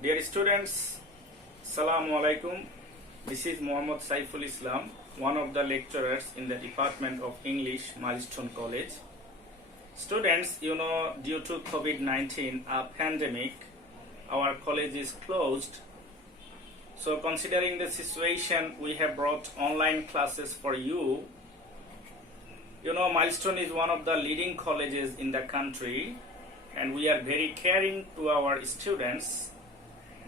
Dear students, Assalamu alaikum. This is Muhammad Saiful Islam, one of the lecturers in the Department of English, Milestone College. Students, due to COVID-19 pandemic, our college is closed. So considering the situation, we have brought online classes for you. Milestone is one of the leading colleges in the country, and we are very caring to our students.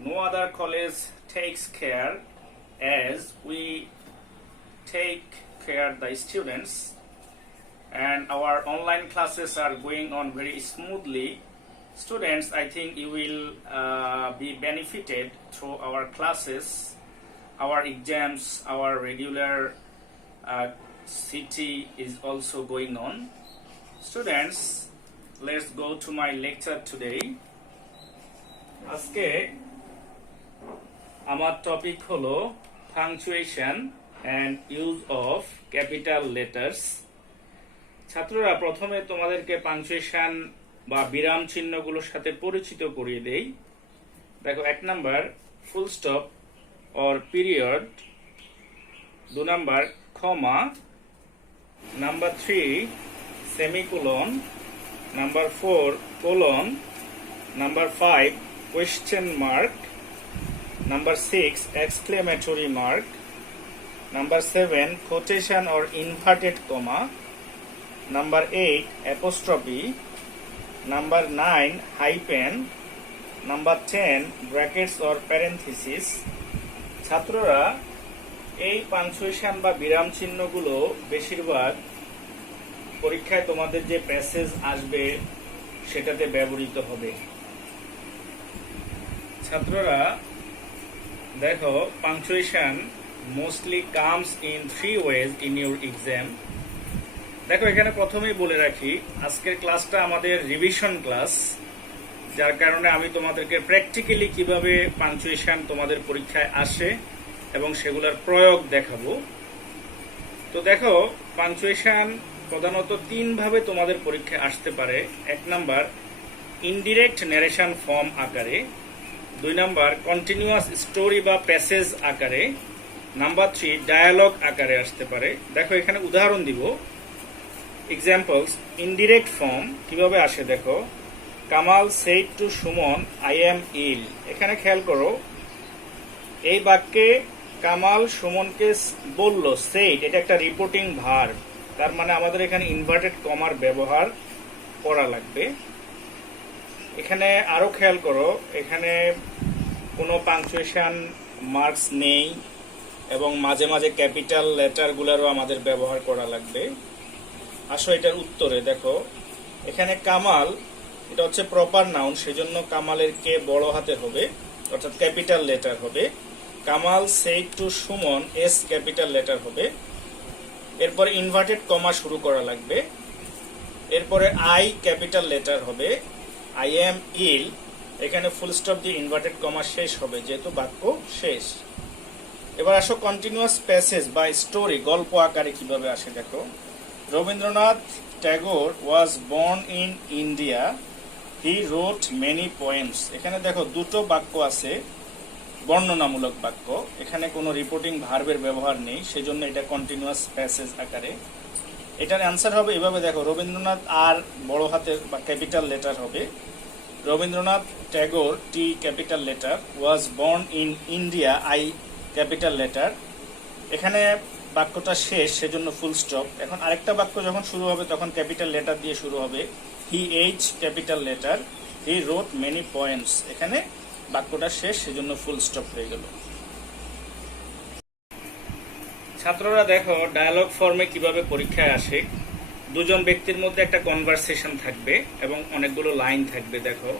No other college takes care as we take care of the students, and our online classes are going on very smoothly. Students, I think you will be benefited through our classes, our exams, our regular CT is also going on. Students, let's go to my lecture today. আজকে আমার topic হলো punctuation and use of capital letters. ছাত্ররা, প্রথমে তোমাদেরকে punctuation বা বিরাম চিহ্নগুলোর সাথে পরিচিত করিয়ে দেই। দেখো, 1 number full stop or period, 2 number comma, number 3 semicolon, number 4 colon, number 5 question mark, number 6 exclamatory mark, number 7 quotation or inverted comma, number 8 apostrophe, number 9 hyphen, number 10 brackets or parenthesis. ছাত্ররা, এই punctuation বা বিরাম চিহ্নগুলো বেশিরভাগ পরীক্ষায় তোমাদের যে passage আসবে সেটাতে ব্যবহৃত হবে। ছাত্ররা দেখো, punctuation mostly comes in 3 ways in your exam. দেখো, এখানে প্রথমেই বলে রাখি, আজকের ক্লাসটা আমাদের রিভিশন ক্লাস, যার কারণে আমি তোমাদেরকে প্র্যাকটিক্যালি কিভাবে পাংচুয়েশন তোমাদের পরীক্ষায় আসে এবং সেগুলোর প্রয়োগ দেখাবো। তো দেখো, পাংচুয়েশন প্রধানত 3 ভাবে তোমাদের পরীক্ষায় আসতে পারে। 1 নাম্বার ইনডিরেক্ট ন্যারেশন ফর্ম আকারে, 2 নাম্বার কন্টিনিউয়াস স্টোরি বা প্যাসেজ আকারে, নাম্বার 3 ডায়ালগ আকারে আসতে পারে। দেখো, এখানে উদাহরণ দিব, এক্সাম্পলস। ইনডিরেক্ট ফর্ম কিভাবে আসে দেখো, Kamal said to Suman I am ill. এখানে খেয়াল করো, এই বাক্যে কামাল সুমনকে বলল, সেড এটা একটা রিপোর্টিং ভার্ব, তার মানে আমাদের এখানে ইনভার্টেড কমার ব্যবহার করা লাগবে। এখানে আরো খেয়াল করো, এখানে কোনো পাংচুয়েশন মার্কস নেই এবং মাঝে মাঝে ক্যাপিটাল লেটারগুলোরও আমাদের ব্যবহার করা লাগবে। আসো এটার উত্তরে দেখো, এখানে কামাল এটা হচ্ছে প্রপার নাউন, সেজন্য কামালের কে বড় হাতের হবে, অর্থাৎ ক্যাপিটাল লেটার হবে। Kamal said to Suman S capital letter হবে। এরপরে ইনভার্টেড কমা শুরু করা লাগবে। এরপরে আই ক্যাপিটাল লেটার হবে। আই এম ইল, এখানে ফুল স্টপ দিয়ে ইনভার্টেড কমা শেষ হবে, যেহেতু বাক্য শেষ। এবার আসো কন্টিনিউয়াস প্যাসেজ বা স্টোরি, গল্প আকারে কিভাবে আসে দেখো। রবীন্দ্রনাথ ট্যাগোর ওয়াজ born in India, he রোট many poems. এখানে দেখো, দুটো বাক্য আছে, বর্ণনামূলক বাক্য, এখানে কোনো রিপোর্টিং ভার্বের ব্যবহার নেই, সেজন্য এটা কন্টিনিউয়াস প্যাসেজ আকারে। এটার অ্যান্সার হবে এভাবে দেখো, রবীন্দ্রনাথ আর বড় হাতের বা ক্যাপিটাল লেটার হবে, রবীন্দ্রনাথ ট্যাগোর টি capital letter, was born in India I capital letter. এখানে বাক্যটা শেষ, সেজন্য ফুল স্টপ। এখন আরেকটা বাক্য যখন শুরু হবে তখন ক্যাপিটাল লেটার দিয়ে শুরু হবে, হি এইচ ক্যাপিটাল লেটার, হি রোট মেনি পোয়েমস। এখানে বাক্যটা শেষ, সেজন্য ফুল স্টপ হয়ে গেল। ছাত্ররা দেখো, ডায়ালগ ফর্মে কিভাবে পরীক্ষায় আসে। দুজন ব্যক্তির মধ্যে একটা কনভারসেশন থাকবে এবং অনেকগুলো লাইন থাকবে। দেখো,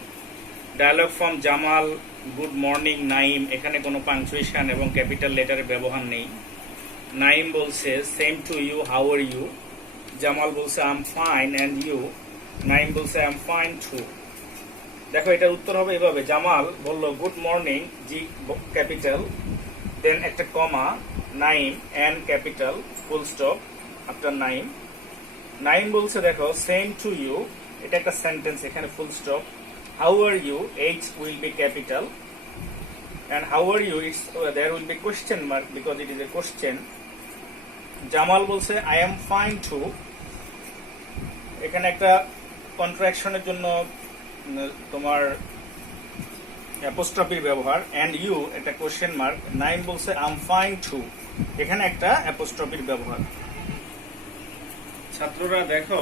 dialogue form Jamal good morning Naim, এখানে কোনো পাংচুয়েশন এবং ক্যাপিটাল লেটারের ব্যবহার নেই। নাইম বলছে same to you, how are you. Jamal বলছে I am fine and you. Naim বলছে আই এম ফাইন টু। দেখো, এটার উত্তর হবে এভাবে, জামাল বলল good morning, G capital, then একটা comma, Naim N capital, full stop after Naim. Naim বলছে দেখো সেম টু ইউ, এটা একটা সেন্টেন্স, এখানে full stop. How are you, H will be capital, and how are you, it's there will be question mark because it is a question. Jamal বলছে I am fine too. এখানে একটা কন্ট্রাকশনের জন্য তোমার অ্যাপোস্ট্রফির ব্যবহার, and you একটা question mark. Naim বলছে I am fine too, এখানে একটা অ্যাপোস্ট্রফির ব্যবহার। ছাত্ররা দেখো,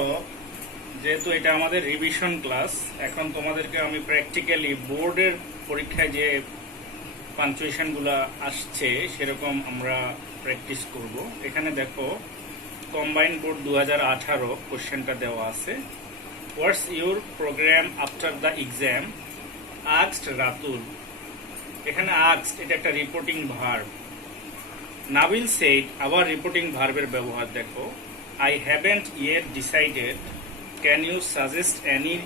যেহেতু এটা আমাদের রিভিশন ক্লাস, এখন তোমাদেরকে আমি প্র্যাকটিক্যালি বোর্ডের পরীক্ষায় যে পাঞ্চুয়েশনগুলো আসছে সেরকম আমরা প্র্যাকটিস করব। এখানে দেখো কম্বাইন্ড বোর্ড 2018 কোশ্চেনটা দেওয়া আছে। What's your programme after the exam asked Ratul. এখানে আস্কড এটা একটা রিপোর্টিং ভার্ব। নাবিল সেইড, আবার রিপোর্টিং ভার্বের ব্যবহার দেখো। I haven't yet decided. Can you suggest any?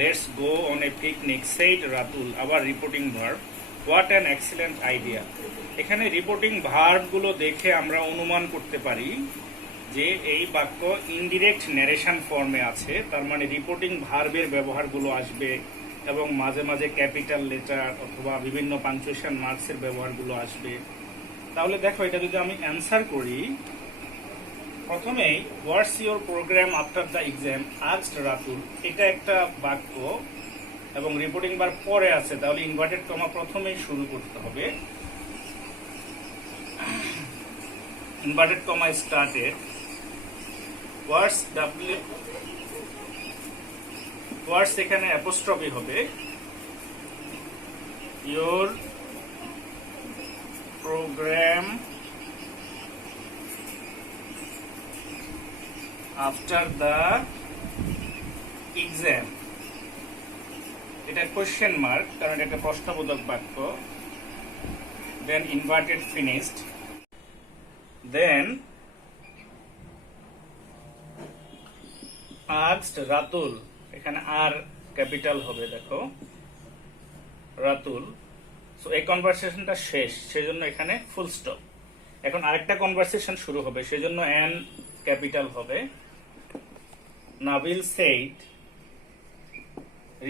Let's go on a picnic, said Ratul. আবার reporting verb. What an excellent idea. এখানে reporting ভার্বগুলো দেখে আমরা অনুমান করতে পারি যে এই বাক্য ইনডিরেক্ট ন্যারেশন ফর্মে আছে, তার মানে রিপোর্টিং ভার্বের ব্যবহারগুলো আসবে এবং মাঝে মাঝে ক্যাপিটাল লেটার অথবা বিভিন্ন পাঞ্চুয়েশন মার্কসের ব্যবহারগুলো আসবে। তাহলে দেখো, এটা যদি আমি অ্যান্সার করি, প্রথমেই what's your programme after the exam asked Ratul, এটা একটা বাক্য এবং রিপোর্টিং ভার্ব পরে আছে, তাহলে ইনভার্টেড কমা প্রথমেই শুরু করতে হবে। Inverted comma started. হোয়াটস এখানে অ্যাপোস্ট্রফি হবে। Your programme after the exam, এটা কোশ্চেন মার্ক কারণ এটা একটা প্রশ্নবোধক বাক্য। Then inverted finished. Then asked Ratul, এখানে আর ক্যাপিটাল হবে দেখো, রাতুল। সো এই কনভারসেশনটা শেষ, সেজন্য এখানে ফুল স্টপ। এখন আরেকটা কনভারসেশন শুরু হবে, সেজন্য এন ক্যাপিটাল হবে। নাবিল সেইড,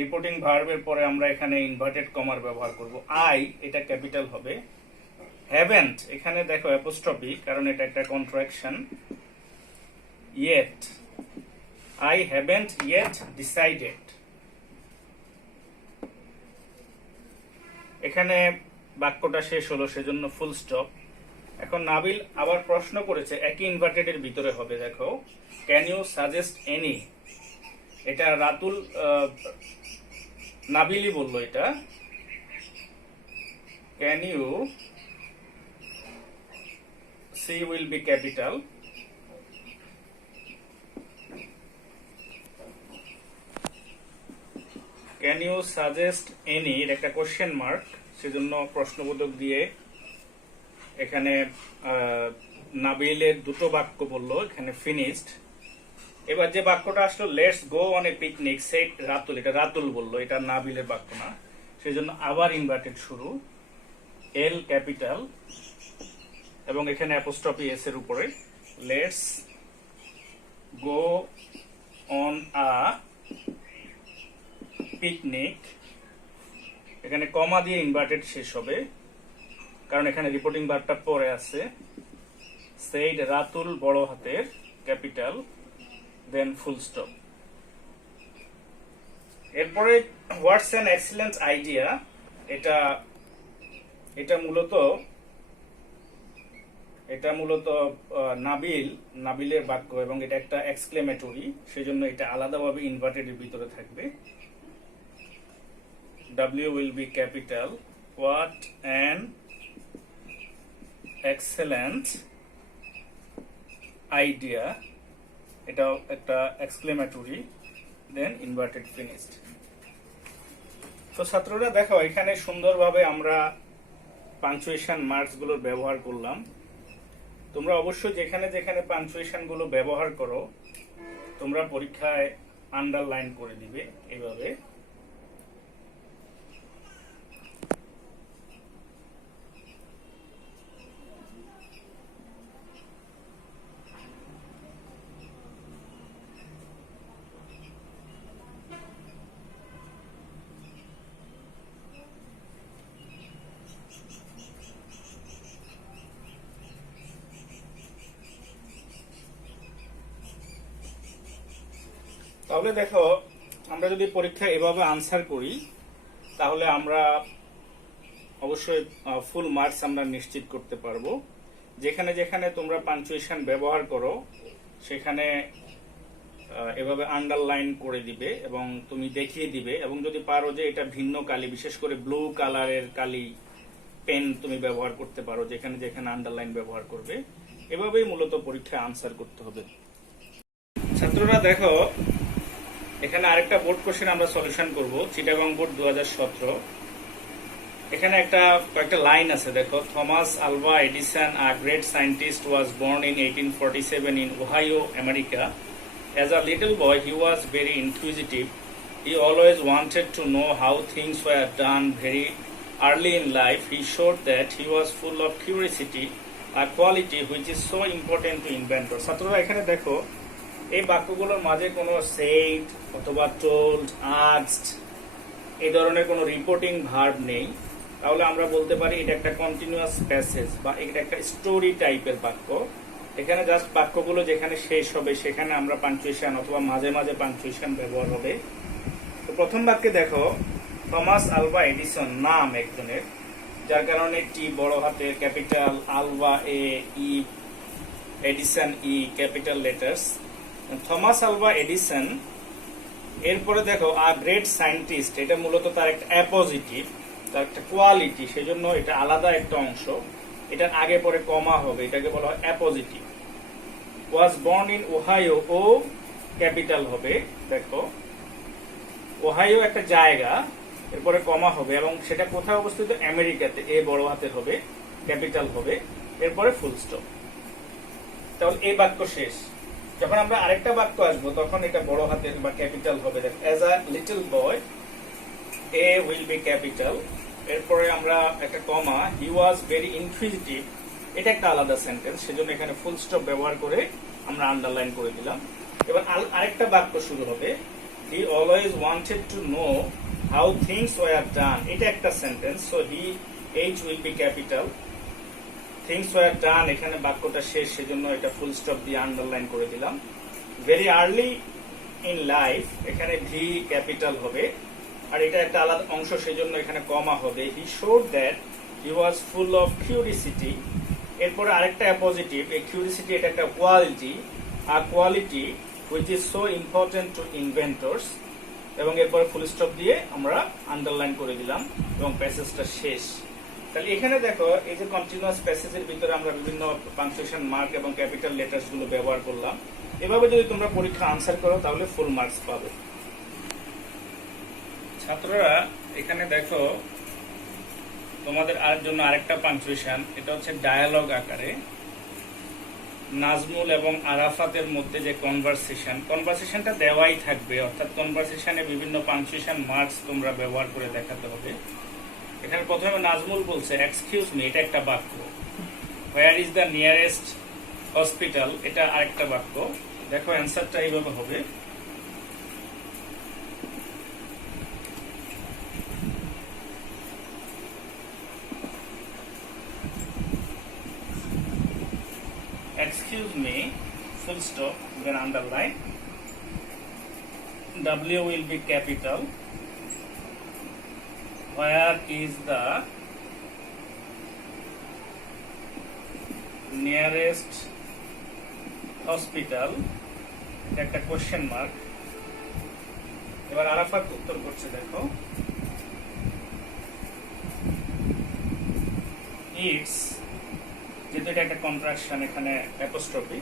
রিপোর্টিং ভার্বের পরে আমরা এখানে ইনভার্টেড কমার ব্যবহার করব। আই এটা ক্যাপিটাল হবে। হ্যাভেন্ট এখানে দেখো অ্যাপোস্ট্রফি কারণ এটা একটা contraction. Yet, I haven't yet decided. এখানে বাক্যটা শেষ হলো, সেজন্য ফুল স্টপ। এখন নাবিল আবার প্রশ্ন করেছে, একই ইনভার্টেডের ভিতরে হবে দেখো, ক্যান ইউ সাজেস্ট এনি। এটা রাতুল নাবিলই বললো এটা। Can you, C will be capital. Can you suggest any, এটা একটা কোশ্চেন মার্ক, সেজন্য প্রশ্নবোধক দিয়ে এখানে নাবিলের দুটো বাক্য বললো, এখানে ফিনিশড। এবার যে বাক্যটা আসলো, let's go on a picnic said Ratul, এটা রাতুল বললো, এটা নাবিলের বাক্য না, সেজন্য আবার ইনভার্টেড শুরু, এল ক্যাপিটাল এবং এখানে অ্যাপোস্ট্রফি এস এর উপরে। Let's go on a picnic, এখানে কমা দিয়ে ইনভার্টেড শেষ হবে কারণ এখানে রিপোর্টিং ভার্বটা পরে আছে। সেইড রাতুল বড় হাতের ক্যাপিটাল, দেন ফুল স্টপ। এরপরে হোয়াটস অ্যান এক্সিলেন্ট আইডিয়া, এটা মূলত নাবিলের বাক্য এবং এটা একটা এক্সক্লেমেটরি, সেজন্য এটা আলাদাভাবে ইনভার্টেডের ভিতরে থাকবে। W will be capital. What an excellent idea, এটাও একটা এক্সক্লেমেটরি, দেন ইনভার্টেড ফিনিশড। তো ছাত্ররা দেখো, এখানে সুন্দরভাবে আমরা পাঞ্চুয়েশন মার্কস গুলোর ব্যবহার করলাম। তোমরা অবশ্যই যেখানে যেখানে পাঞ্চুয়েশন গুলো ব্যবহার করো তোমরা পরীক্ষায় আন্ডারলাইন করে দিবে এইভাবে। তাহলে দেখো, আমরা যদি পরীক্ষা এভাবে আনসার করি তাহলে আমরা অবশ্যই ফুল মার্কস আমরা নিশ্চিত করতে পারবো। যেখানে যেখানে তোমরা পাঞ্চুয়েশন ব্যবহার করো সেখানে এভাবে আন্ডারলাইন করে দিবে এবং তুমি দেখিয়ে দিবে, এবং যদি পারো যে এটা ভিন্ন কালি, বিশেষ করে ব্লু কালারের কালি পেন তুমি ব্যবহার করতে পারো যেখানে যেখানে আন্ডারলাইন ব্যবহার করবে। এভাবেই মূলত পরীক্ষায় আনসার করতে হবে। ছাত্ররা দেখো, এখানে আরেকটা বোর্ড কোশ্চেন আমরা সলিউশন করব, চিটাগং বোর্ড 2017। এখানে কয়েকটা লাইন আছে দেখো। Thomas Alva Edison, a great scientist, was born in 1847 in Ohio, America. As a little boy, he was very inquisitive. He always wanted to know how things were done. Very early in life, he showed that he was full of curiosity, a quality which is so important to inventors. ছাত্ররা এখানে দেখো, এই বাক্যগুলোর মাঝে কোনো said অথবা told, asked এই ধরনের কোনো রিপোর্টিং ভার্ব নেই। তাহলে আমরা বলতে পারি এটা একটা কন্টিনিউয়াস প্যাসেজ বা এটা একটা স্টোরি টাইপের বাক্য। এখানে জাস্ট বাক্যগুলো যেখানে শেষ হবে সেখানে আমরা পাঞ্চুয়েশন অথবা মাঝে মাঝে পাঞ্চুয়েশন ব্যবহার হবে। তো প্রথম বাক্যে দেখো, থমাস আলভা এডিসন নাম একজনের, যার কারণে টি বড় হাতের capital, Alva A, E, Edison E capital letters. Thomas Alva Edison, এরপরে দেখো আ গ্রেট সায়েন্টিস্ট, এটা মূলত তার একটা অ্যাপোজিটিভ, তার একটা কোয়ালিটি, সেজন্য এটা আলাদা একটা অংশ, এটার আগে পরে কমা হবে, এটাকে বলা হয় appositive. Was born in Ohio, O capital হবে, দেখো ওহাইও একটা জায়গা, এরপরে কমা হবে এবং সেটা কোথায় অবস্থিত, আমেরিকাতে, এ বড় হাতের হবে, ক্যাপিটাল হবে, এরপরে ফুল স্টপ। তাহলে এই বাক্য শেষ। যখন আমরা আরেকটা বাক্য আসবো তখন এটা বড় হাতের বা ক্যাপিটাল হবে। As a little boy, A will be capital, এরপরে আমরা একটা কমা, হি ওয়াজ ভেরি ইনকুইজিটিভ, এটা একটা আলাদা সেন্টেন্স, সেজন্য এখানে ফুল স্টপ ব্যবহার করে আমরা আন্ডারলাইন করে দিলাম। এবার আরেকটা বাক্য শুরু হবে, he always wanted to know how things were done, এটা একটা sentence, so he, H will be capital, things were done, এখানে বাক্যটা শেষ, সেজন্য এটা ফুল স্টপ দিয়ে আন্ডারলাইন করে দিলাম। ভেরি আর্লি ইন লাইফ, এখানে ভি ক্যাপিটাল হবে, আর এটা একটা আলাদা অংশ, সেজন্য এখানে কমা হবে। He showed that he was full of curiosity, এরপরে আরেকটা অ্যাপোজিটিভ, এই কিউরিসিটি এটা একটা কোয়ালিটি, আর quality which is so important to inventors, এবং এরপরে ফুল স্টপ দিয়ে আমরা আন্ডারলাইন করে দিলাম এবং প্যাসেজটা শেষ। তাহলে এখানে দেখো, এই যে কন্টিনিউয়াস প্যাসেজের ভিতরে আমরা বিভিন্ন পাঞ্চুয়েশন মার্ক এবং ক্যাপিটাল লেটার্স গুলো ব্যবহার করলাম। এভাবে যদি তোমরা পরীক্ষা আনসার করো তাহলে ফুল মার্কস পাবে। ছাত্ররা এখানে দেখো, তোমাদের জন্য আরেকটা পাঞ্চুয়েশন, এটা হচ্ছে ডায়ালগ আকারে। নাজমুল এবং আরাফাতের মধ্যে যে কনভারসেশনটা দেওয়াই থাকবে, অর্থাৎ কনভারসেশনে বিভিন্ন পাঞ্চুয়েশন মার্কস তোমরা ব্যবহার করে দেখাতে হবে। এখানে প্রথমে নাজমুল বলছে, এক্সকিউজ মি, এটা একটা বাক্য। Where is the nearest hospital, এটা আরেকটা বাক্য। দেখো অ্যান্সারটা এইভাবে হবে, excuse me, full stop, then underline, W will be capital, where is the nearest hospital, একটা কোশ্চেন মার্ক। এবার আরাফাত উত্তর করছে, দেখো ইটস, যেহেতু এটা একটা কন্ট্রাকশন, এখানে apostrophe,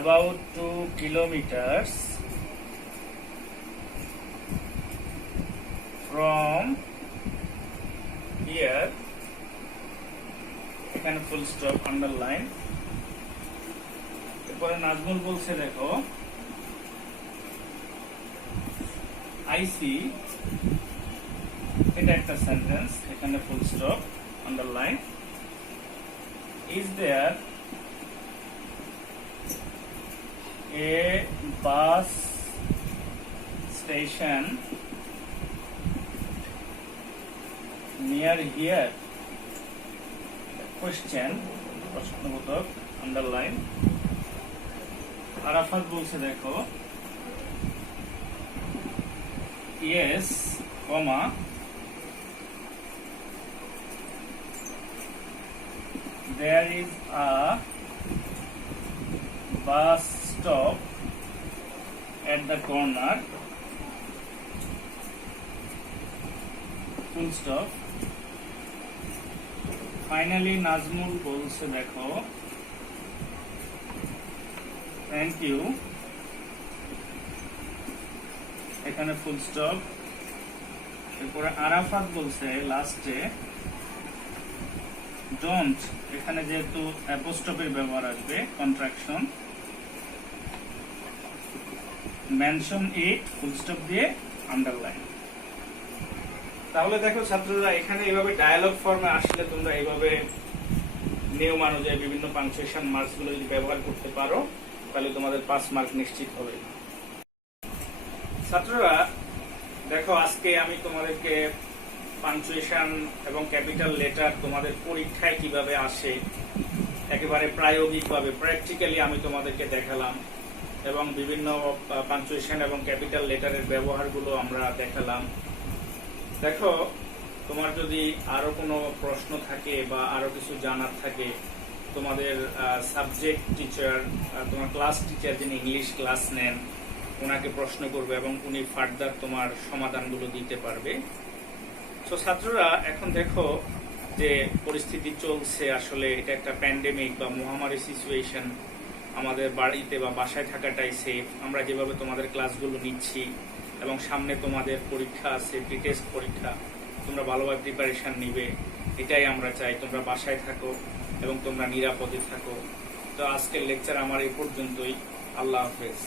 about 2 kilometers from here, এখানে ফুল স্টপ, আন্ডারলাইন। এরপরে নাজমুল বলছে, দেখো I see, এটা একটা সেন্টেন্স, এখানে full stop, underline. Is there a bus station near here? Question, প্রশ্নবোধক, আন্ডারলাইন। আরাফাত বলছে দেখো yes comma there is a bus stop at the corner full stop. Finally Nazmul বলছে দেখো থ্যাংক ইউ, এখানে ফুল স্টপ। এরপরে আরাফাত বলছে লাস্টে ডোন্ট, এখানে যেহেতু অ্যাপোস্ট্রফির ব্যবহার আসবে contraction, mention it full stop দিয়ে আন্ডারলাইন। তাহলে দেখো ছাত্ররা এখানে এইভাবে ডায়ালগ ফর্মে আসলে তোমরা এইভাবে নিয়ম অনুযায়ী বিভিন্ন পাংচুয়েশন মার্কস গুলো যদি ব্যবহার করতে পারো তাহলে তোমাদের 5 মার্ক নিশ্চিত হবে। ছাত্ররা দেখো আজকে আমি তোমাদেরকে পাংচুয়েশন এবং ক্যাপিটাল লেটার তোমাদের পরীক্ষায় কিভাবে আসে একেবারে প্রায়োগিকভাবে প্র্যাকটিক্যালি আমি তোমাদেরকে দেখালাম, এবং বিভিন্ন পাংচুয়েশন এবং ক্যাপিটাল লেটারের ব্যবহারগুলো আমরা দেখালাম। দেখো তোমার যদি আরো কোনো প্রশ্ন থাকে বা আরো কিছু জানার থাকে তোমাদের সাবজেক্ট টিচার, তোমার ক্লাস টিচার যিনি ইংলিশ ক্লাস নেন ওনাকে প্রশ্ন করবে এবং উনি ফার্দার তোমার সমাধানগুলো দিতে পারবে। তো ছাত্ররা এখন দেখো যে পরিস্থিতি চলছে, আসলে এটা একটা প্যান্ডেমিক বা মহামারী সিচুয়েশন, আমাদের বাড়িতে বা বাসায় থাকাটাই সেফ। আমরা যেভাবে তোমাদের ক্লাসগুলো নিচ্ছি এবং সামনে তোমাদের পরীক্ষা আছে, প্রি টেস্ট পরীক্ষা, তোমরা ভালোভাবে প্রিপারেশন নিবে এটাই আমরা চাই। তোমরা বাসায় থাকো এবং তোমরা নিরাপদে থাকো। তো আজকের লেকচার আমার এই পর্যন্তই। আল্লাহ হাফেজ।